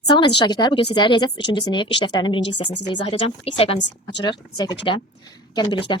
Salam əziz şagirdlər, bugün sizə riyaziyyat 3-cü sinif iş dəftərinin birinci hissəsini sizə izah edəcəm. İlk səhifəmiz açırıq, səhifə 2-də. Gəlin birlikdə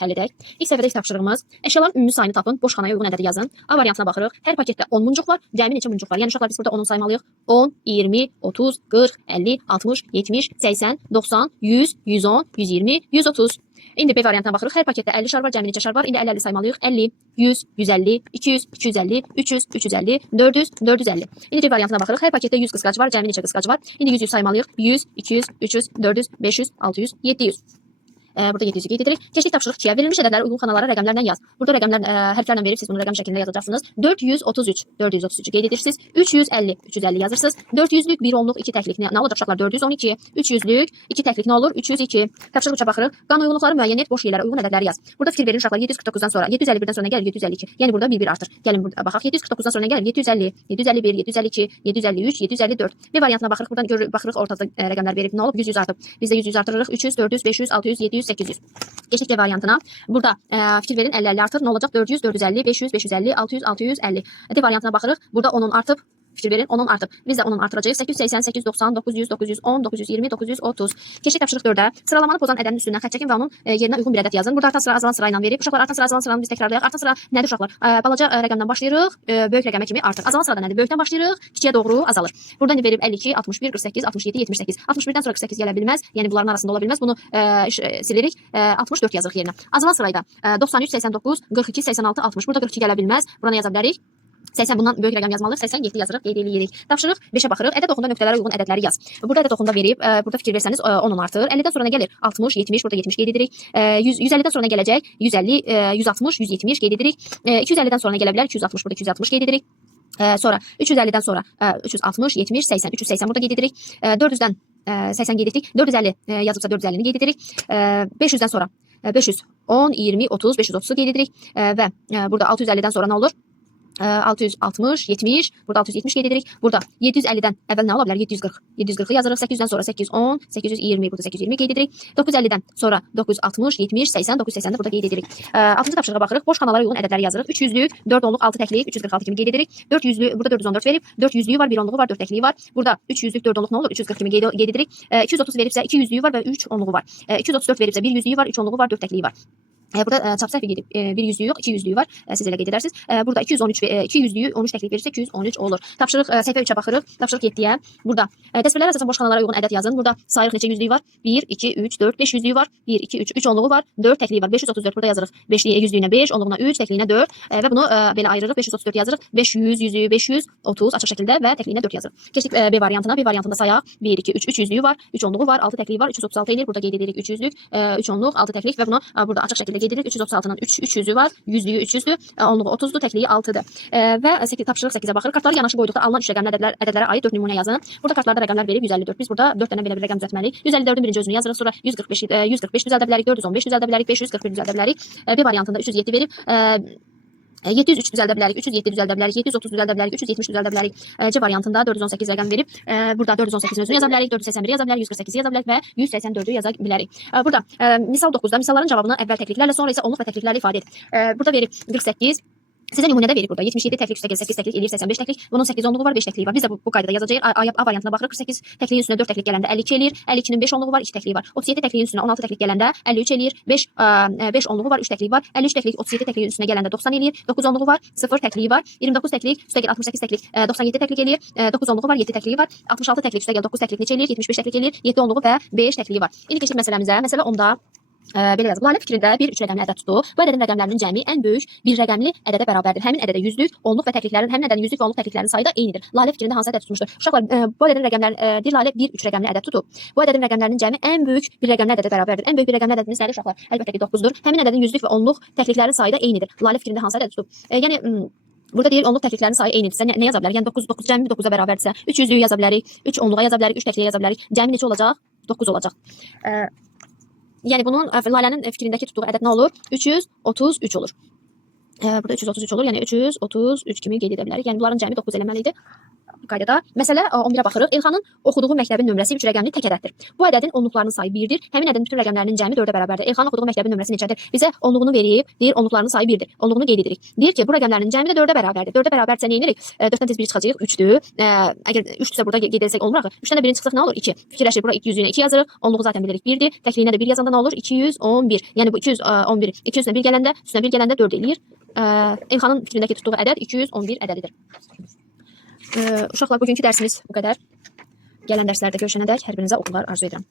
həll edək. İlk səhifədə ilk tapşırığımız, əşyaların ümumi sayını tapın, boş xanaya uyğun ədədi yazın. A variantına baxırıq. Hər paketdə 10 muncuq var, cəmi neçə muncuq var? Yəni uşaqlar biz burada 10-u saymalıyıq. 10, 20, 30, 40, 50, 60, 70, 80, 90, 100, 110, 120, 130. İndi B variantına baxırıq. Hər paketdə 50 şar var, cəmi neçə şar var? İndi 50-50 saymalıyıq. 50, 100, 150, 200, 250, 300, 350, 400, 450. İndi C variantına baxırıq. Hər paketdə 100 qısqac var, cəmi neçə qısqac var? İndi 100 saymalıyıq. 100, 200, 300, 400, 500, 600, 700. Burada 700'ü qeyd edirik. Keçdik tapşırıq 2-yə. Verilmiş ədədləri uyğun xanalara rəqəmlərlə yaz. Burada rəqəmlər hərflərlə verib, siz bunu rəqəm şəklində yazacaqsınız. 433, 433'ü qeyd edirsiniz. 350, 350 yazırsınız. 400'lük 1 onluq 2 təklik nə olacaq uşaqlar? 412. 300'lük 2 təklik nə olur? 302. Tapşırıq 3-ə baxırıq. Qan uyğunluqları müəyyən et, boş yerlərə uyğun ədədləri yaz. Burada fikir verin uşaqlar. 749-dan sonra 751-dən sonra gəlir 752. Yəni burada 1 artır. Gəlin burada baxaq. 749-dan sonra gəlir 750, 751, 752, 753, 754. Bir variantına baxırıq. Buradan baxırıq ortada rəqəmlər verib. Nə olub? 100 artıb. Biz də 100 artırırıq. 300, 400, 500, 600, 700, 800. Geçtik D variantına. Burada fikir verin 50-50 artır. Ne olacak? 400, 450, 500, 550, 600, 650. D variantına baxırıq. Burada 10'un artıb. Fikir verin 10'un artıb. Biz də 10'un artıracağıq. 880, 890, 900, 910, 920, 930. Keçdik tapşırıq 4'ə. Sıralamanı pozan ədədin üstündən xətt çəkin və onun yerinə uyğun bir ədəd yazın. Burada artan sıra azalan sıra ilə verib. Uşaqlar artan sıra azalan sıranı biz təkrarlayaq. Artan sıra nədir uşaqlar? Balaca rəqəmdən başlayırıq. Böyük rəqəmə kimi artır. Azalan sırada nədir? Böyükdən başlayırıq. Kiçiyə doğru azalır. Burada ne verib? 52, 61, 48, 67, 78. 61'dən sonra 48 gələ bilməz. Yəni bunların arasında ola bilməz. Bunu silirik. 64 yazırıq yerinə. Azalan sırayda 93, 89, 42, 86, 60. Burada 42 gələ bilməz. Buna yaza bilərik. 80 bundan böyük rəqəm yazmalıyıq. 87 yazırıq, qeyd edirik. Tapşırıq 5'ə baxırıq. Ədəd oxunda nöqtələrə uyğun ədədləri yaz. Burada ədəd oxunda verib, burada fikir versəniz 10'un artır. 50'dən sonra nə gəlir? 60, 70, burada 70 qeyd edirik. 150'dən sonra gələcək? 150, 160, 170 qeyd edirik. 250'dən sonra gələ bilər? 260, burada 260 qeyd edirik. Sonra 350'dən sonra 360, 70, 80, 380 burada qeyd edirik. 400'dən 80 qeyd etdik. 450 yazıbsa 450'ni qeyd edirik. 500'dən sonra 510, 20, 30, 530'u qeyd edirik. Və burada 650'dən sonra nə olur? 660, 70, burada 670 qeyd edirik. Burada 750'dən əvvəl nə ola bilər? 740. 740'ı yazırıq. 800'dən sonra 810, 820, burada 820 qeyd edirik. 950'dən sonra 960, 70, 80, 980 də burada qeyd edirik. 6-cı tapşırığa baxırıq. Boş xanalara uyğun ədədləri yazırıq. 300'lük, 4 onluq, 6 təklik, 346 kimi qeyd edirik. 400'lük, burada 414 verib. 400'lüyü var, 1 onluğu var, 4 təkliyi var. Burada 300'lük, 4 onluq nə olur? 340 kimi qeyd edirik. 230 veribsə 200'lüyü var və 3 onluğu var. 234 veribsə 1 yüzlüyü var, 3 onluğu var, 4 təkliyi var. Burada çap səhvi gedib. 1 yüzlüyü yox, 2 yüzlüyü var. Siz elə qeyd edərsiniz. Burada 213 2 yüzlüyü 13 təklik verirsə 213 olur. Tapşırıq səhifə 3'ə baxırıq. Tapşırıq 7-yə. Burada təsvirlərə əsasən boş xanalara uyğun ədəd yazın. Burada sayırıq neçə yüzlüyü var? 1 2 3 4 5 yüzlüyü var. 1 2 3 3 onluğu var. 4 təkliyi var. 534 burada yazırıq. 5 yüzlüyünə 5, onluğuna 3, təkliyinə 4 və bunu belə ayırırıq. 534 yazırıq. 500 yüzlüyü 530 açıq şəkildə və təkliyinə 4 yazırıq. Keçdik B variantına. B variantında sayaq. 1 2 3 3 yüzlüyü var. 3 onluğu var. 6 təkliyi var. 336 edir. Burada qeyd edirik 3 yüzlük, 3 onluq, 6 təklik və bunu burada açıq şəkildə qeyd edirik. 336-nın 300'ü var, yüzlüyü 300'dür, onluğu 30'dur, təkliyi 6'dır. Və tapşırıq 8'ə baxırıq. Kartları yanaşı qoyduqda alınan 3 rəqəmli ədədlərə aid 4 nümunə yazın. Burada kartlarda rəqəmlər verib 154. Biz burada 4 dənə belə bir rəqəm düzəltməliyik. 154'ün birinci özünü yazırıq, sonra 145 düzəldə bilərik, 415 düzəldə bilərik, 541 düzəldə bilərik. B variantında 307 verib 703 düzəldə bilərik, 307 düzəldə bilərik, 730 düzəldə bilərik, 370 düzəldə bilərik. C variantında 418 rəqəm verib, burada 418'in özünü yaza bilərik, 481 yaza bilərik, 148 yaza bilərik və 184'ü yaza bilərik. Burada misal 9'da misalların cavabını əvvəl təkliklərlə, sonra isə onluq və təkliklərlə ifadə et. Burada verib 48. Sizə nümunədə verib burada 77 təklik üstə 8 təklik eləyir 85 təklik. Bunun 8 onluğu var, 5 təkliyi var. Biz də bu qaydada yazacağıq. A variantına baxırıq. 48 təkliyin üstünə 4 təklik gələndə 52 eləyir. 52'nin 5 onluğu var, 2 təkliyi var. 37 təkliyin üstünə 16 təklik gələndə 53 eləyir. 5 onluğu var, 3 təkliyi var. 53 təklik 37 təkliyin üstünə gələndə 90 eləyir. 9 onluğu var, 0 təkliyi var. 29 təklik üstə gəl 68 təklik 97 təklik eləyir. 9 onluğu var, 7 təkliyi var. 66 təklik üstə gəl 9 təklik neçə eləyir? 75 təklik eləyir. 7 onluğu və 5 təkliyi var. İndi keçdik məsələmizə. Məsələ 10'da belə yazıb. Lalə fikrində bir 3 rəqəmli ədəd tutdu. Bu ədədin rəqəmlərinin cəmi ən böyük bir rəqəmli ədədə bərabərdir. Həmin ədədə yüzlük, onluq və təkliklərin, həmin ədədin yüzlük və onluq təkliklərinin sayı da eynidir. Lalə fikrində hansı ədəd tutmuşdur? Uşaqlar, bu ədədin rəqəmləri Lalə bir 3 rəqəmli ədəd tutub. Bu ədədin rəqəmlərinin cəmi ən böyük bir rəqəmli ədədə bərabərdir. Ən böyük bir rəqəmli ədədimiz nədir uşaqlar? Əlbəttə ki 9'dur. Həmin ədədin yüzlük və onluq təkliklərin sayı da eynidir. Lalə fikrində hansı ədəd tutub? Yəni burada deyir onluq təkliklərin sayı eynidirsə nə yaza bilərik? Yəni 9 cəmi 9'a bərabərdirsə 3 yüzlüyü yaza bilərik, 3 onluğa yaza bilərik, 3 təkliyə yaza bilərik. Cəmi neçə olacaq? 9 olacaq. Yəni bunun Lalənin fikrindəki tutduğu ədəd nə olur? 333 olur. Burada 333 olur. Yəni 333 kimi qeyd edə bilərik. Yəni bunların cəmi 9 eləməlidir. qaydada. Məsələ 11-ə baxırıq. Elxanın oxuduğu məktəbin nömrəsi 3 rəqəmli tək ədəddir. Bu ədədin onluqlarının sayı 1-dir. Həmin ədədin bütün rəqəmlərinin cəmi 4-ə bərabərdir. Elxanın oxuduğu məktəbin nömrəsi neçədir? Bizə onluğunu verib, deyir onluqlarının sayı 1-dir. Onluğunu qeyd edirik. Deyir ki, bu rəqəmlərin cəmi də 4-ə bərabərdir. 4-ə bərabərdirsə nə edirik? 4-dən tez 1 çıxacağıq, 3-dür. Əgər 3-dürsə burada qeyd etsək olmur axı. 3-dən də 1-ni çıxsaq nə olur? 2. Fikirləşir, bura 200 ilə 2 yazırıq. Onluğu zaten bilirik 1-dir. Təkliyinə də 1 yazanda nə olur? 211. Yəni bu 211. 2 üstünə 1 gələndə, üstünə 1 gələndə 4 eləyir. Elxanın fikrindəki tutduğu ədəd 211 ədədidir. Uşaqlar, bugünkü dərsimiz bu qədər. Gələn dərslərdə görüşənədək hər birinizə uğurlar arzu edirəm.